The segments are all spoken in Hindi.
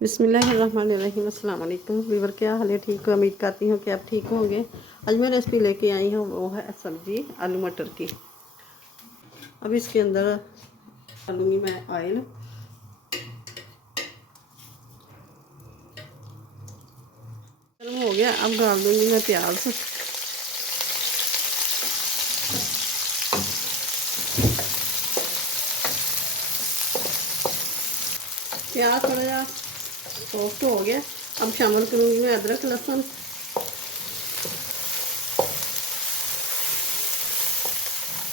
बिस्मिल्लाहिर्रहमानिर्रहीम। अस्सलाम वालेकुम वीवर, क्या हाल है? ठीक हो? उम्मीद करती हूँ कि आप ठीक होंगे। आज मैं रेसिपी लेके आई हूँ, वो है सब्जी आलू मटर की। अब इसके अंदर डालूंगी मैं ऑयल। गर्म हो गया, अब डाल दूंगी मैं प्याज। प्याज थोड़ा सा सॉफ्ट हो गया, अब शामिल करूँगी मैं अदरक लहसुन।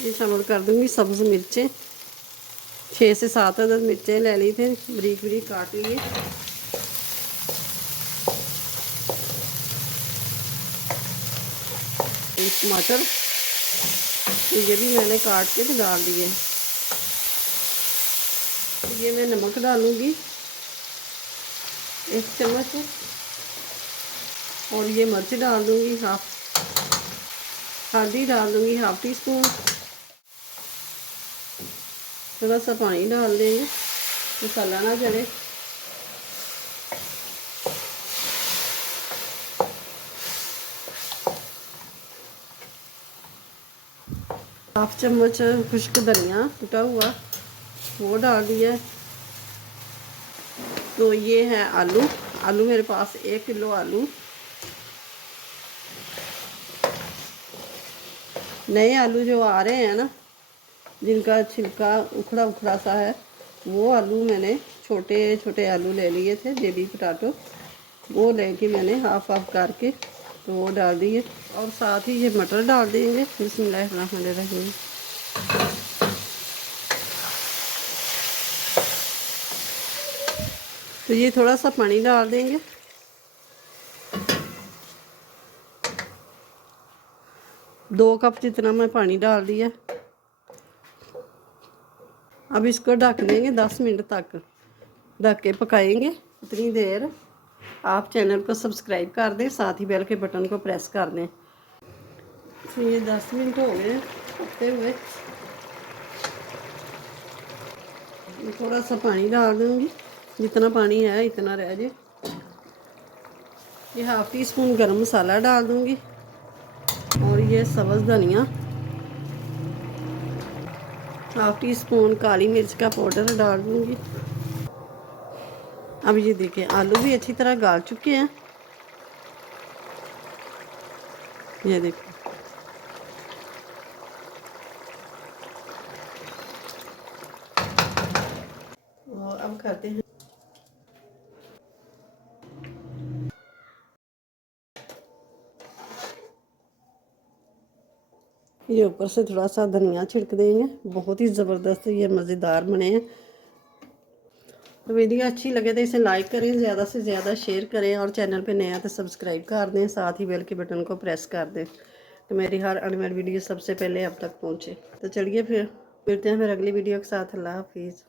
ये शामिल कर दूँगी सब्ज़ मिर्चें। 6 से 7 अदद मिर्चें ले ली थी, बारीक बारीक काट लिए। टमाटर ये भी मैंने काट के डाल दिए। ये मैं नमक डालूँगी 1 चम्मच, और ये मिर्च डाल दूँगी हाफ, हल्दी डाल दूँगी हाफ टी स्पून। थोड़ा सा पानी डाल देंगे, मसाला ना जले। हाफ चम्मच खुश्क धनिया कुटा हुआ, वो डाल दिया। तो ये है आलू। आलू मेरे पास 1 किलो आलू। नए आलू जो आ रहे हैं ना, जिनका छिलका उखड़ा उखड़ा सा है, वो आलू मैंने छोटे छोटे आलू ले लिए थे, बेबी पोटैटो। वो लेके मैंने हाफ हाफ करके तो वो डाल दिए, और साथ ही ये मटर डाल देंगे। बिस्मिल्लाहिर्रहमानिर्रहीम। तो ये थोड़ा सा पानी डाल देंगे। 2 कप जितना मैं पानी डाल दिया। अब इसको ढक देंगे 10 मिनट तक, ढक के पकाएंगे इतनी देर। आप चैनल को सब्सक्राइब कर दें, साथ ही बेल के बटन को प्रेस कर दें। तो ये 10 मिनट हो गए पकते हुए। थोड़ा सा पानी डाल दूँगी, जितना पानी है इतना रह जाए। ये हाफ टी स्पून गरम मसाला डाल दूँगी, और ये सब्ज़ धनिया, हाफ टी स्पून काली मिर्च का पाउडर डाल दूँगी। अब ये देखिए आलू भी अच्छी तरह गाल चुके हैं। ये देखिए, और अब करते हैं ये ऊपर से थोड़ा सा धनिया छिड़क देंगे। बहुत ही ज़बरदस्त ये मज़ेदार बने हैं। तो वीडियो अच्छी लगे तो इसे लाइक करें, ज़्यादा से ज़्यादा शेयर करें, और चैनल पे नया तो सब्सक्राइब कर दें, साथ ही बेल के बटन को प्रेस कर दें, तो मेरी हर आने वाली वीडियो सबसे पहले अब तक पहुँचे। तो चलिए फिर मिलते हैं फिर अगली वीडियो के साथ। अल्लाह हाफिज़।